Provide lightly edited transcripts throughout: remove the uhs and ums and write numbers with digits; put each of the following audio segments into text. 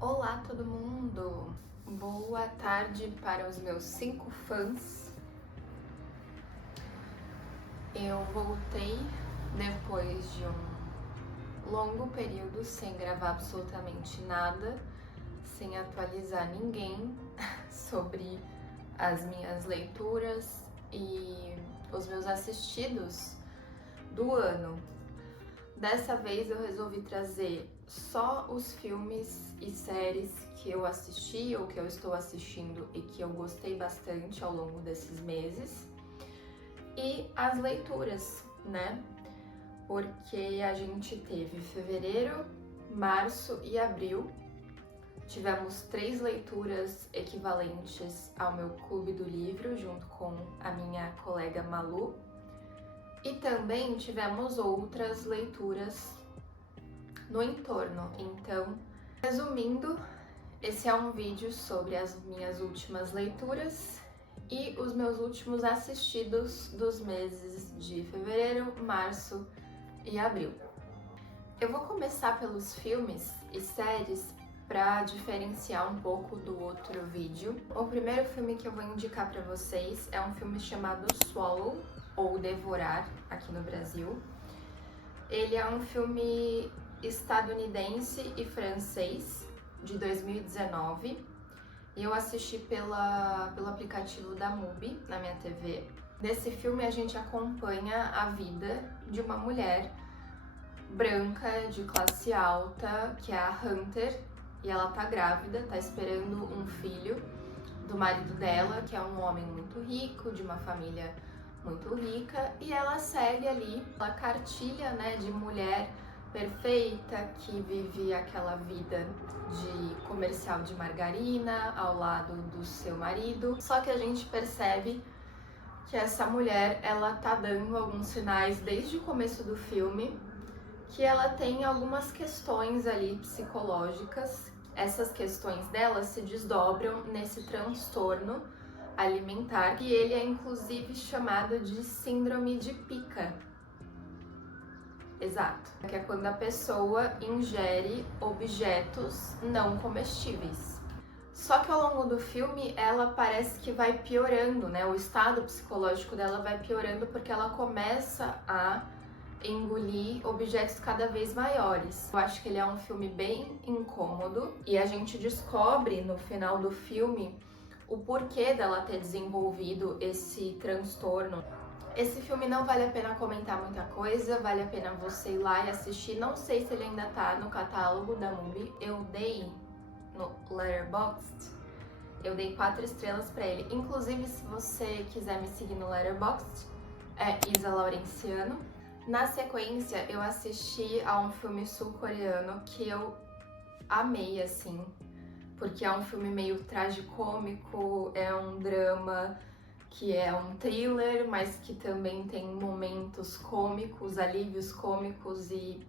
Olá, todo mundo! Boa tarde para os meus 5 fãs. Eu voltei depois de um longo período sem gravar absolutamente nada, sem atualizar ninguém sobre as minhas leituras e os meus assistidos do ano. Dessa vez eu resolvi trazer só os filmes e séries que eu assisti ou que eu estou assistindo e que eu gostei bastante ao longo desses meses. E as leituras, né? Porque a gente teve fevereiro, março e abril. Tivemos 3 leituras equivalentes ao meu clube do livro, junto com a minha colega Malu. E também tivemos outras leituras no entorno. Então, resumindo, esse é um vídeo sobre as minhas últimas leituras e os meus últimos assistidos dos meses de fevereiro, março e abril. Eu vou começar pelos filmes e séries para diferenciar um pouco do outro vídeo. O primeiro filme que eu vou indicar para vocês é um filme chamado Swallow, ou Devorar, aqui no Brasil. Ele é um filme estadunidense e francês, de 2019, e eu assisti pelo aplicativo da MUBI, na minha TV. Nesse filme a gente acompanha a vida de uma mulher branca, de classe alta, que é a Hunter, e ela tá grávida, tá esperando um filho do marido dela, que é um homem muito rico, de uma família muito rica, e ela segue ali a cartilha, né, de mulher perfeita que vive aquela vida de comercial de margarina ao lado do seu marido. Só que a gente percebe que essa mulher, ela tá dando alguns sinais desde o começo do filme que ela tem algumas questões ali psicológicas. Essas questões dela se desdobram nesse transtorno alimentar, e ele é inclusive chamado de síndrome de Pica. Exato, que é quando a pessoa ingere objetos não comestíveis. Só que ao longo do filme ela parece que vai piorando, né? O estado psicológico dela vai piorando porque ela começa a engolir objetos cada vez maiores. Eu acho que ele é um filme bem incômodo e a gente descobre no final do filme o porquê dela ter desenvolvido esse transtorno. Esse filme não vale a pena comentar muita coisa, vale a pena você ir lá e assistir. Não sei se ele ainda tá no catálogo da MUBI. Eu dei no Letterboxd, eu dei 4 estrelas pra ele. Inclusive, se você quiser me seguir no Letterboxd, é Isa Laurenciano. Na sequência, eu assisti a um filme sul-coreano que eu amei, assim, porque é um filme meio tragicômico, é um drama que é um thriller, mas que também tem momentos cômicos, alívios cômicos, e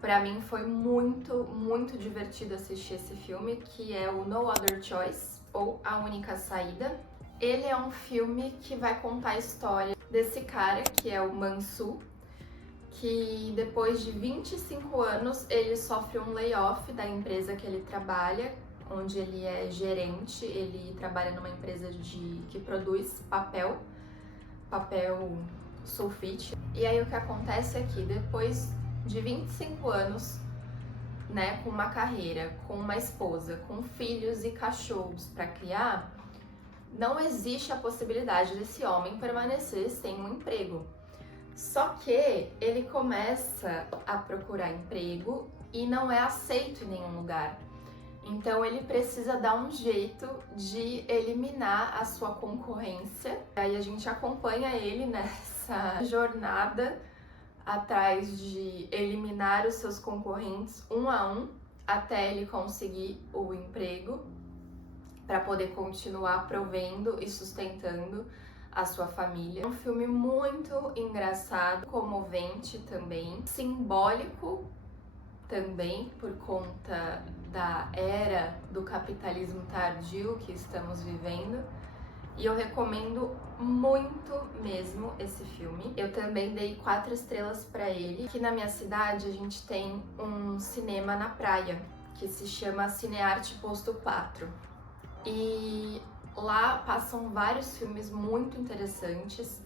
pra mim foi muito divertido assistir esse filme, que é o No Other Choice, ou A Única Saída. Ele é um filme que vai contar a história desse cara, que é o Mansu, que depois de 25 anos ele sofre um layoff da empresa que ele trabalha, onde ele é gerente. Ele trabalha numa empresa que produz papel sulfite. E aí o que acontece é que depois de 25 anos, né, com uma carreira, com uma esposa, com filhos e cachorros para criar, não existe a possibilidade desse homem permanecer sem um emprego. Só que ele começa a procurar emprego e não é aceito em nenhum lugar. Então ele precisa dar um jeito de eliminar a sua concorrência. Aí a gente acompanha ele nessa jornada atrás de eliminar os seus concorrentes um a um até ele conseguir o emprego para poder continuar provendo e sustentando a sua família. É um filme muito engraçado, comovente também, simbólico também, por conta da era do capitalismo tardio que estamos vivendo. E eu recomendo muito mesmo esse filme. Eu também dei 4 estrelas para ele. Aqui na minha cidade a gente tem um cinema na praia, que se chama Cinearte Posto 4. E lá passam vários filmes muito interessantes,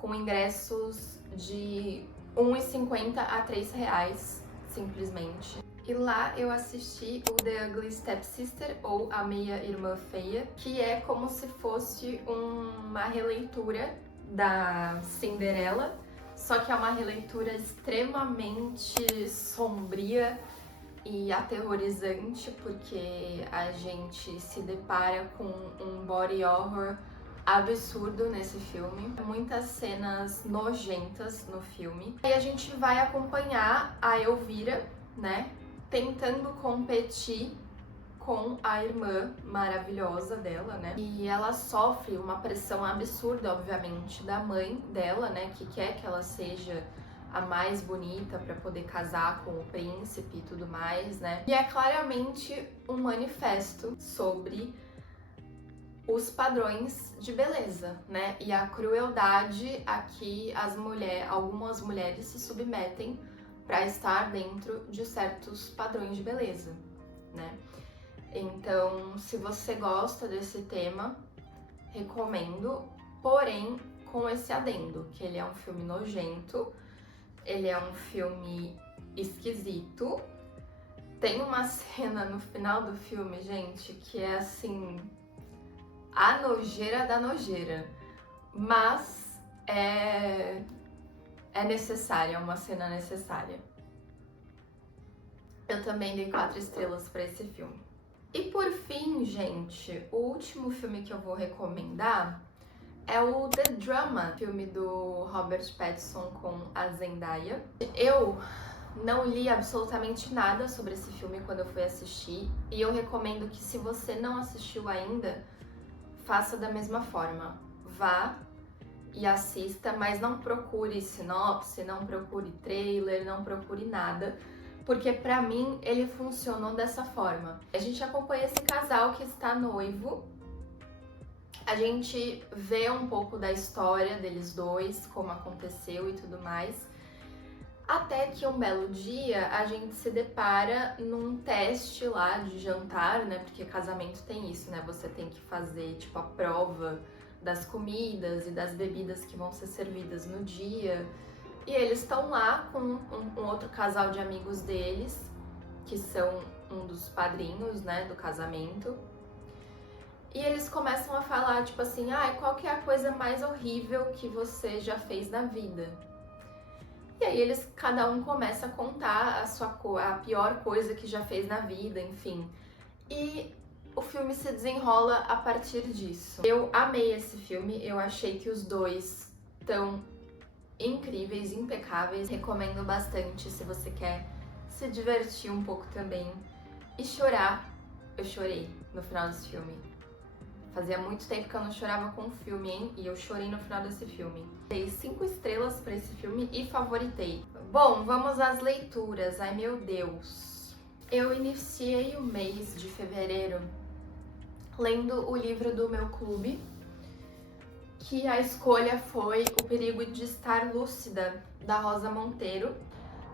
com ingressos de R$ 1,50 a R$ 3, simplesmente. E lá eu assisti o The Ugly Stepsister, ou A Meia Irmã Feia, que é como se fosse uma releitura da Cinderela, só que é uma releitura extremamente sombria e aterrorizante, porque a gente se depara com um body horror absurdo nesse filme, muitas cenas nojentas no filme. E a gente vai acompanhar a Elvira, né, tentando competir com a irmã maravilhosa dela, né? E ela sofre uma pressão absurda, obviamente, da mãe dela, né, que quer que ela seja a mais bonita para poder casar com o príncipe e tudo mais, né? E é claramente um manifesto sobre os padrões de beleza, né? E a crueldade a que algumas mulheres se submetem para estar dentro de certos padrões de beleza, né? Então, se você gosta desse tema, recomendo, porém com esse adendo, que ele é um filme nojento, ele é um filme esquisito. Tem uma cena no final do filme, gente, que é assim, a nojeira da nojeira, mas é necessária, é uma cena necessária. Eu também dei 4 estrelas para esse filme. E por fim, gente, o último filme que eu vou recomendar é o The Drama, filme do Robert Pattinson com a Zendaya. Eu não li absolutamente nada sobre esse filme quando eu fui assistir, e eu recomendo que, se você não assistiu ainda, faça da mesma forma. Vá e assista, mas não procure sinopse, não procure trailer, não procure nada, porque pra mim ele funcionou dessa forma. A gente acompanha esse casal que está noivo, a gente vê um pouco da história deles dois, como aconteceu e tudo mais, até que um belo dia a gente se depara num teste lá de jantar, né? Porque casamento tem isso, né? Você tem que fazer, tipo, a prova das comidas e das bebidas que vão ser servidas no dia. E eles estão lá com um outro casal de amigos deles, que são um dos padrinhos, né, do casamento. E eles começam a falar, tipo assim, qual que é a coisa mais horrível que você já fez na vida? E aí cada um começa a contar a pior coisa que já fez na vida, enfim. E o filme se desenrola a partir disso. Eu amei esse filme, eu achei que os dois estão incríveis, impecáveis. Recomendo bastante se você quer se divertir um pouco também e chorar. Eu chorei no final desse filme. Fazia muito tempo que eu não chorava com um filme, hein? E eu chorei no final desse filme. Dei 5 estrelas pra esse filme e favoritei. Bom, vamos às leituras. Ai, meu Deus. Eu iniciei o mês de fevereiro lendo o livro do meu clube, que a escolha foi O Perigo de Estar Lúcida, da Rosa Monteiro,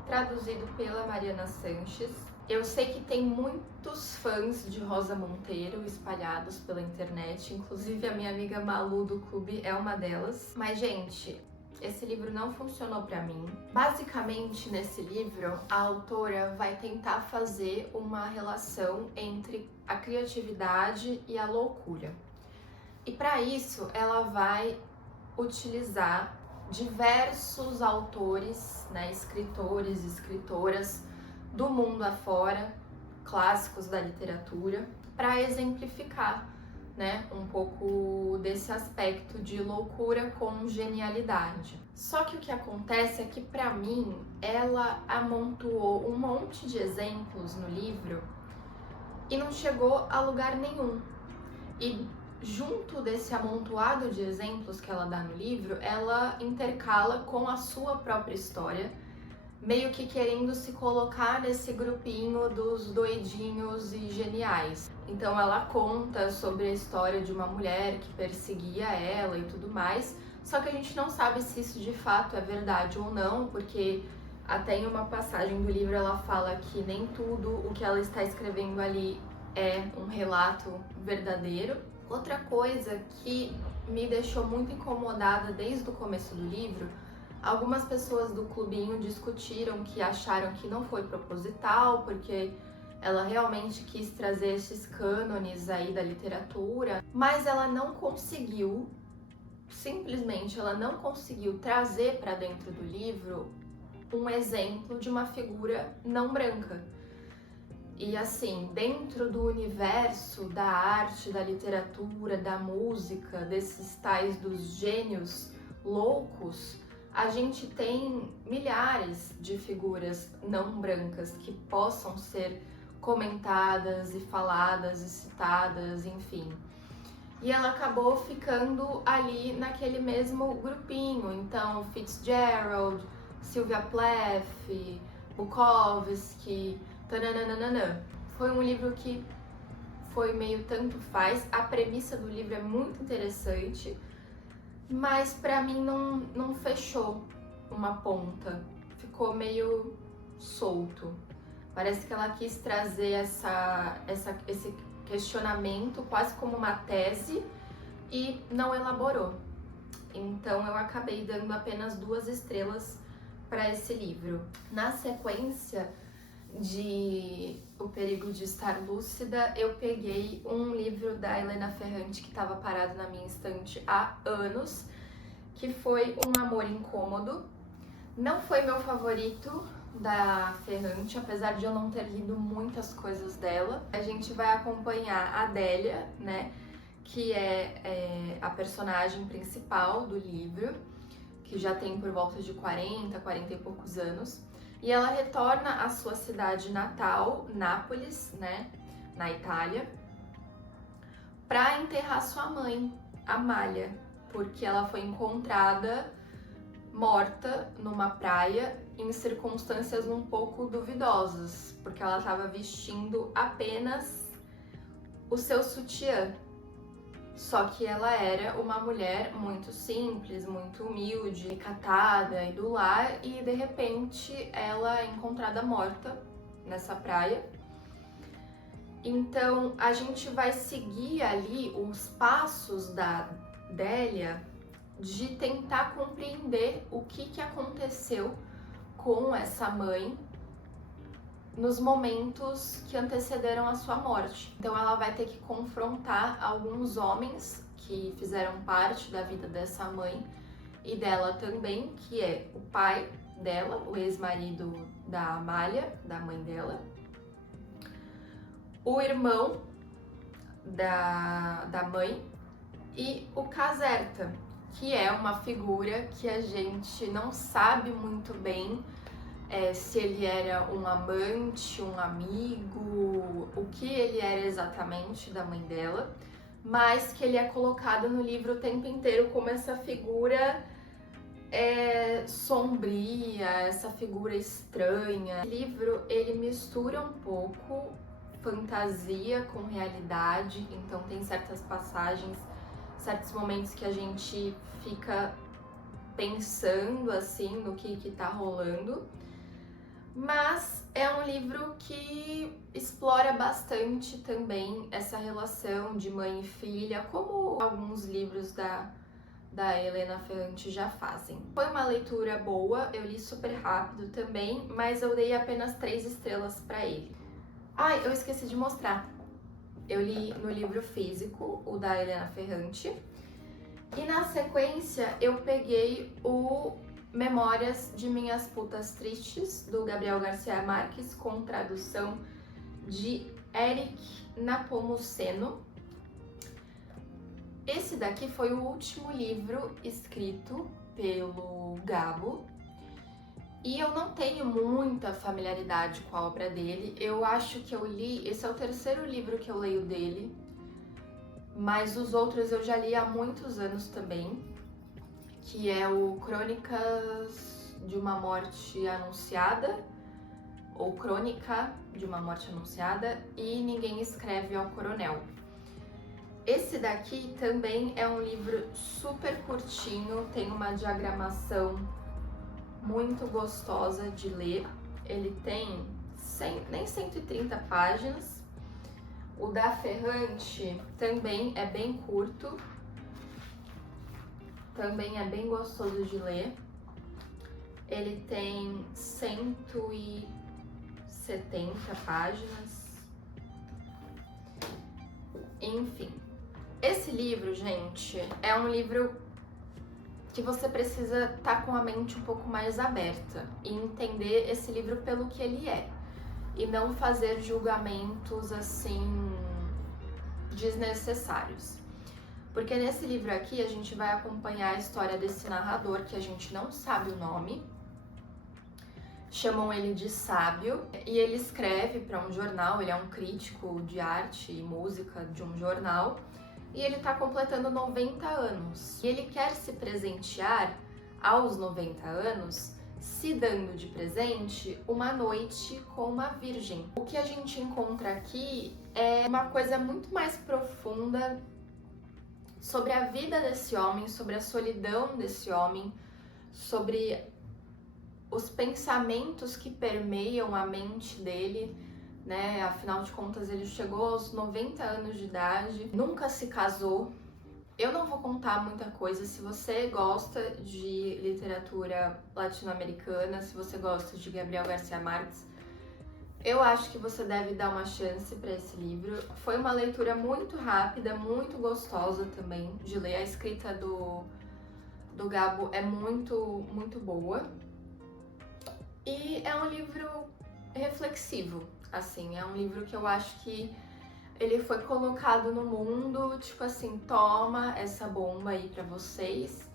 traduzido pela Mariana Sanches. Eu sei que tem muitos fãs de Rosa Monteiro espalhados pela internet, inclusive a minha amiga Malu do clube é uma delas. Mas, gente, esse livro não funcionou pra mim. Basicamente, nesse livro, a autora vai tentar fazer uma relação entre a criatividade e a loucura. E para isso, ela vai utilizar diversos autores, né, escritores, escritoras do mundo afora, clássicos da literatura, para exemplificar, né, um pouco desse aspecto de loucura com genialidade. Só que o que acontece é que, para mim, ela amontoou um monte de exemplos no livro e não chegou a lugar nenhum. E junto desse amontoado de exemplos que ela dá no livro, ela intercala com a sua própria história, meio que querendo se colocar nesse grupinho dos doidinhos e geniais. Então ela conta sobre a história de uma mulher que perseguia ela e tudo mais, só que a gente não sabe se isso de fato é verdade ou não, porque Até em uma passagem do livro ela fala que nem tudo o que ela está escrevendo ali é um relato verdadeiro. Outra coisa que me deixou muito incomodada desde o começo do livro, algumas pessoas do clubinho discutiram que acharam que não foi proposital, porque ela realmente quis trazer esses cânones aí da literatura, mas ela não conseguiu, simplesmente ela não conseguiu trazer para dentro do livro um exemplo de uma figura não branca. E assim, dentro do universo da arte, da literatura, da música, desses tais dos gênios loucos, a gente tem milhares de figuras não brancas que possam ser comentadas e faladas e citadas, enfim. E ela acabou ficando ali naquele mesmo grupinho, então Fitzgerald, Sylvia Plath, Bukowski, tananana. Foi um livro que foi meio tanto faz. A premissa do livro é muito interessante, mas pra mim não fechou uma ponta. Ficou meio solto. Parece que ela quis trazer esse questionamento quase como uma tese e não elaborou. Então eu acabei dando apenas 2 estrelas para esse livro. Na sequência de O Perigo de Estar Lúcida, eu peguei um livro da Helena Ferrante que estava parado na minha estante há anos, que foi Um Amor Incômodo. Não foi meu favorito da Ferrante, apesar de eu não ter lido muitas coisas dela. A gente vai acompanhar a Adélia, né, que é a personagem principal do livro, que já tem por volta de 40 e poucos anos. E ela retorna à sua cidade natal, Nápoles, né, na Itália, para enterrar sua mãe, Amália, porque ela foi encontrada morta numa praia em circunstâncias um pouco duvidosas, porque ela estava vestindo apenas o seu sutiã. Só que ela era uma mulher muito simples, muito humilde, recatada e do lar, e de repente ela é encontrada morta nessa praia. Então a gente vai seguir ali os passos da Délia de tentar compreender o que aconteceu com essa mãe nos momentos que antecederam a sua morte. Então ela vai ter que confrontar alguns homens que fizeram parte da vida dessa mãe e dela também, que é o pai dela, o ex-marido da Amália, da mãe dela, o irmão da mãe e o Caserta, que é uma figura que a gente não sabe muito bem se ele era um amante, um amigo, o que ele era exatamente da mãe dela, mas que ele é colocado no livro o tempo inteiro como essa figura sombria, essa figura estranha. O livro, ele mistura um pouco fantasia com realidade, então tem certas passagens, certos momentos que a gente fica pensando assim no que tá rolando. Mas é um livro que explora bastante também essa relação de mãe e filha, como alguns livros da Helena Ferrante já fazem. Foi uma leitura boa, eu li super rápido também, mas eu dei apenas 3 estrelas para ele. Ai, eu esqueci de mostrar. Eu li no livro físico, o da Helena Ferrante, e na sequência eu peguei o Memórias de Minhas Putas Tristes, do Gabriel Garcia Marques, com tradução de Eric Napomuceno. Esse daqui foi o último livro escrito pelo Gabo, e eu não tenho muita familiaridade com a obra dele. Eu acho que eu li, esse é o 3º livro que eu leio dele, mas os outros eu já li há muitos anos também, que é o Crônicas de uma Morte Anunciada, ou Crônica de uma Morte Anunciada, e Ninguém Escreve ao Coronel. Esse daqui também é um livro super curtinho, tem uma diagramação muito gostosa de ler. Ele tem nem 130 páginas. O da Ferrante também é bem curto, também é bem gostoso de ler. Ele tem 170 páginas. Enfim, esse livro, gente, é um livro que você precisa estar com a mente um pouco mais aberta e entender esse livro pelo que ele é. E não fazer julgamentos assim desnecessários. Porque nesse livro aqui a gente vai acompanhar a história desse narrador que a gente não sabe o nome. Chamam ele de Sábio e ele escreve para um jornal, ele é um crítico de arte e música de um jornal e ele está completando 90 anos. E ele quer se presentear aos 90 anos se dando de presente uma noite com uma virgem. O que a gente encontra aqui é uma coisa muito mais profunda sobre a vida desse homem, sobre a solidão desse homem, sobre os pensamentos que permeiam a mente dele, né? Afinal de contas, ele chegou aos 90 anos de idade, nunca se casou. Eu não vou contar muita coisa. Se você gosta de literatura latino-americana, se você gosta de Gabriel Garcia Marques, eu acho que você deve dar uma chance para esse livro. Foi uma leitura muito rápida, muito gostosa também de ler. A escrita do Gabo é muito boa. E é um livro reflexivo, assim, é um livro que eu acho que ele foi colocado no mundo, tipo assim, toma essa bomba aí pra vocês,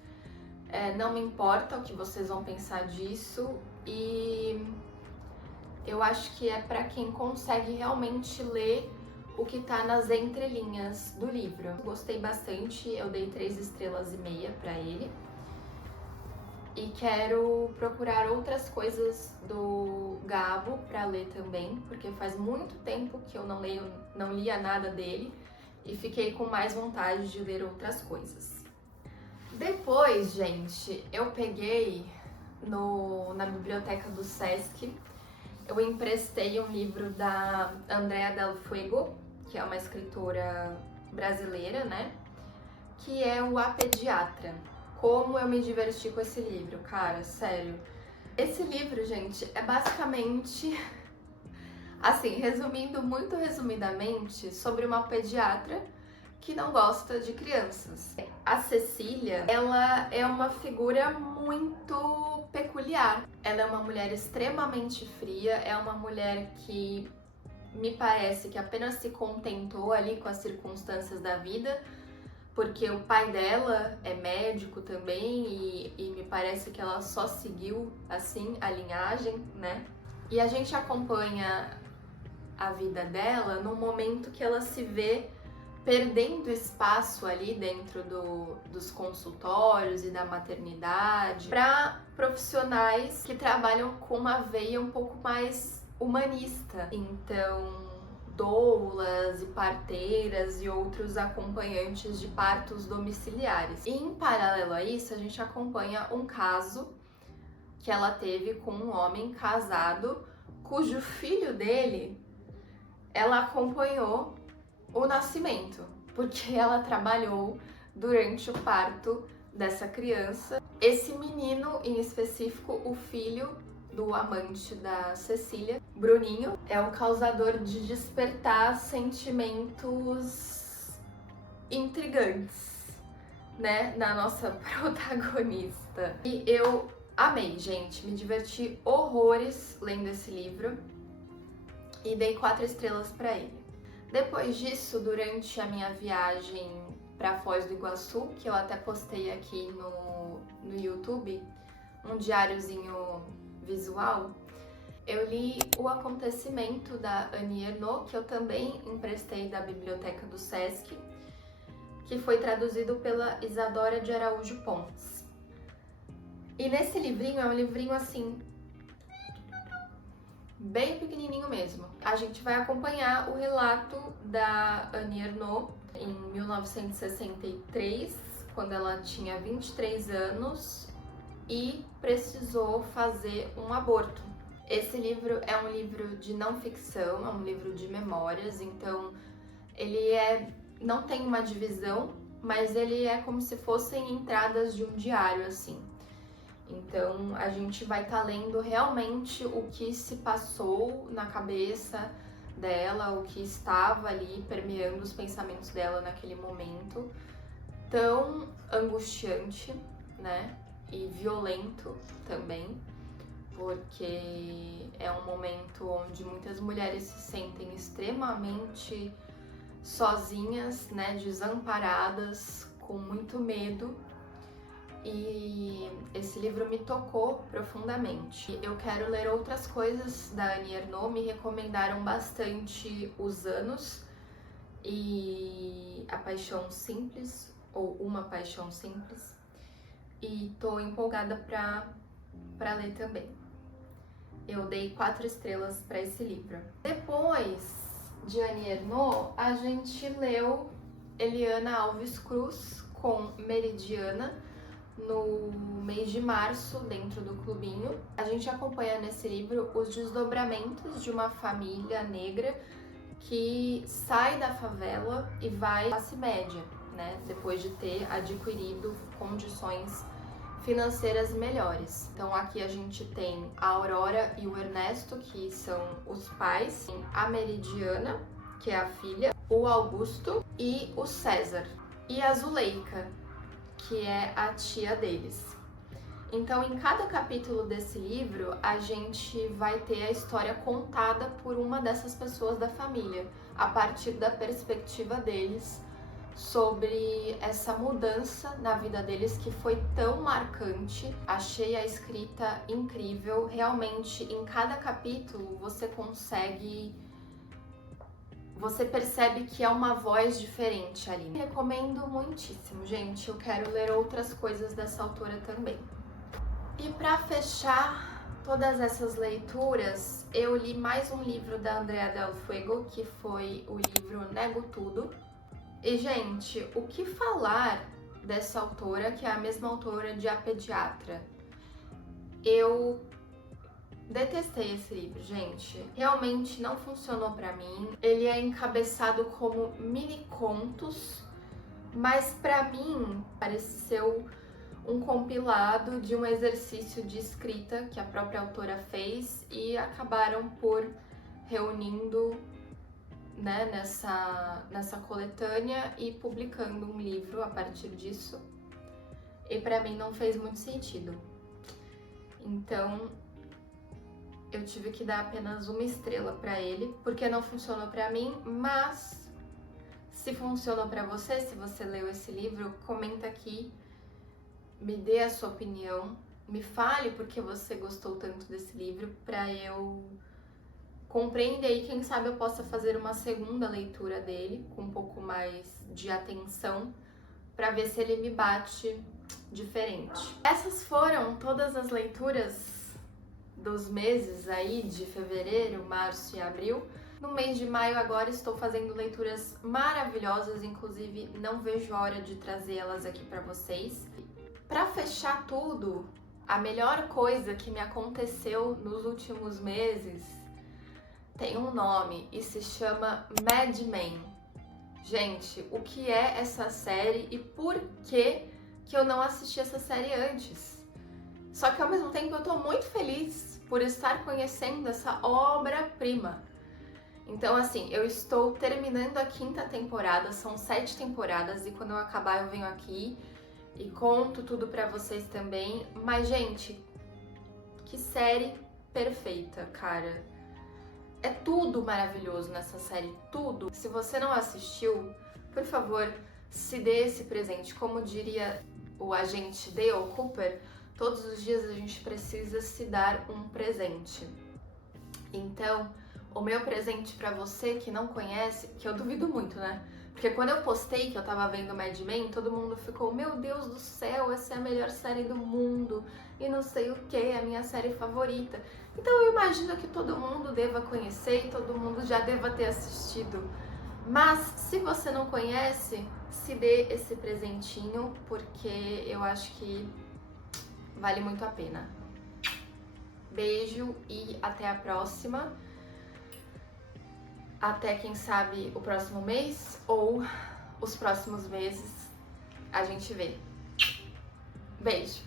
não me importa o que vocês vão pensar disso, e eu acho que é pra quem consegue realmente ler o que tá nas entrelinhas do livro. Eu gostei bastante, eu dei 3,5 estrelas pra ele. E quero procurar outras coisas do Gabo para ler também, porque faz muito tempo que eu não lia nada dele e fiquei com mais vontade de ler outras coisas. Depois, gente, eu peguei na biblioteca do Sesc, eu emprestei um livro da Andrea Del Fuego, que é uma escritora brasileira, né? Que é o A Pediatra. Como eu me diverti com esse livro, cara, sério. Esse livro, gente, é basicamente, assim, resumindo muito resumidamente, sobre uma pediatra que não gosta de crianças. A Cecília, ela é uma figura muito peculiar. Ela é uma mulher extremamente fria, é uma mulher que me parece que apenas se contentou ali com as circunstâncias da vida, porque o pai dela é médico também e me parece que ela só seguiu, assim, a linhagem, né? E a gente acompanha a vida dela no momento que ela se vê perdendo espaço ali dentro dos consultórios e da maternidade para profissionais que trabalham com uma veia um pouco mais humanista. Então, doulas e parteiras e outros acompanhantes de partos domiciliares. E em paralelo a isso, a gente acompanha um caso que ela teve com um homem casado, cujo filho dele, ela acompanhou o nascimento, porque ela trabalhou durante o parto dessa criança. Esse menino, em específico, o filho do amante da Cecília, Bruninho, é o causador de despertar sentimentos intrigantes, né, na nossa protagonista. E eu amei, gente, me diverti horrores lendo esse livro e dei 4 estrelas para ele. Depois disso, durante a minha viagem para Foz do Iguaçu, que eu até postei aqui no YouTube, um diáriozinho visual, eu li O Acontecimento da Annie Ernaux, que eu também emprestei da biblioteca do Sesc, que foi traduzido pela Isadora de Araújo Pontes. E nesse livrinho, é um livrinho assim, bem pequenininho mesmo. A gente vai acompanhar o relato da Annie Ernaux em 1963, quando ela tinha 23 anos, e precisou fazer um aborto. Esse livro é um livro de não ficção, é um livro de memórias, então não tem uma divisão, mas ele é como se fossem entradas de um diário, assim. Então a gente vai estar lendo realmente o que se passou na cabeça dela, o que estava ali permeando os pensamentos dela naquele momento tão angustiante, né? E violento também, porque é um momento onde muitas mulheres se sentem extremamente sozinhas, né? Desamparadas, com muito medo. E esse livro me tocou profundamente. Eu quero ler outras coisas da Annie Ernaux, me recomendaram bastante Os Anos e A Paixão Simples, ou Uma Paixão Simples, e tô empolgada pra ler também. Eu dei 4 estrelas para esse livro. Depois de Annie Ernaux, a gente leu Eliana Alves Cruz com Meridiana, no mês de março, dentro do clubinho. A gente acompanha nesse livro os desdobramentos de uma família negra que sai da favela e vai à classe média, né? Depois de ter adquirido condições financeiras melhores. Então aqui a gente tem a Aurora e o Ernesto, que são os pais, a Meridiana, que é a filha, o Augusto e o César, e a Zuleika, que é a tia deles. Então, em cada capítulo desse livro, a gente vai ter a história contada por uma dessas pessoas da família, a partir da perspectiva deles, sobre essa mudança na vida deles que foi tão marcante. Achei a escrita incrível, realmente em cada capítulo você percebe que é uma voz diferente ali. Recomendo muitíssimo, gente. Eu quero ler outras coisas dessa autora também. E para fechar todas essas leituras, eu li mais um livro da Andrea Del Fuego, que foi o livro Nego Tudo. E, gente, o que falar dessa autora, que é a mesma autora de A Pediatra? Eu detestei esse livro, gente. Realmente não funcionou pra mim. Ele é encabeçado como mini contos, mas pra mim pareceu um compilado de um exercício de escrita que a própria autora fez e acabaram por reunindo, né, nessa coletânea e publicando um livro a partir disso. E pra mim não fez muito sentido. Então eu tive que dar apenas 1 estrela pra ele, porque não funcionou pra mim, mas se funcionou pra você, se você leu esse livro, comenta aqui, me dê a sua opinião, me fale porque você gostou tanto desse livro, pra eu compreender e quem sabe eu possa fazer uma segunda leitura dele, com um pouco mais de atenção, pra ver se ele me bate diferente. Essas foram todas as leituras dos meses aí de fevereiro, março e abril. No mês de maio agora estou fazendo leituras maravilhosas, inclusive não vejo a hora de trazer elas aqui para vocês. Para fechar tudo, a melhor coisa que me aconteceu nos últimos meses tem um nome e se chama Mad Men. Gente, o que é essa série e por que eu não assisti essa série antes? Só que ao mesmo tempo eu tô muito feliz por estar conhecendo essa obra-prima. Então, assim, eu estou terminando a 5ª temporada, são 7 temporadas, e quando eu acabar eu venho aqui e conto tudo pra vocês também. Mas, gente, que série perfeita, cara. É tudo maravilhoso nessa série, tudo. Se você não assistiu, por favor, se dê esse presente. Como diria o agente Dale Cooper, todos os dias a gente precisa se dar um presente. Então, o meu presente pra você que não conhece, que eu duvido muito, né? Porque quando eu postei que eu tava vendo Mad Men, todo mundo ficou, meu Deus do céu, essa é a melhor série do mundo, e não sei o que, é a minha série favorita. Então eu imagino que todo mundo deva conhecer e todo mundo já deva ter assistido. Mas se você não conhece, se dê esse presentinho, porque eu acho que vale muito a pena. Beijo e até a próxima. Até, quem sabe, o próximo mês ou os próximos meses a gente vê. Beijo!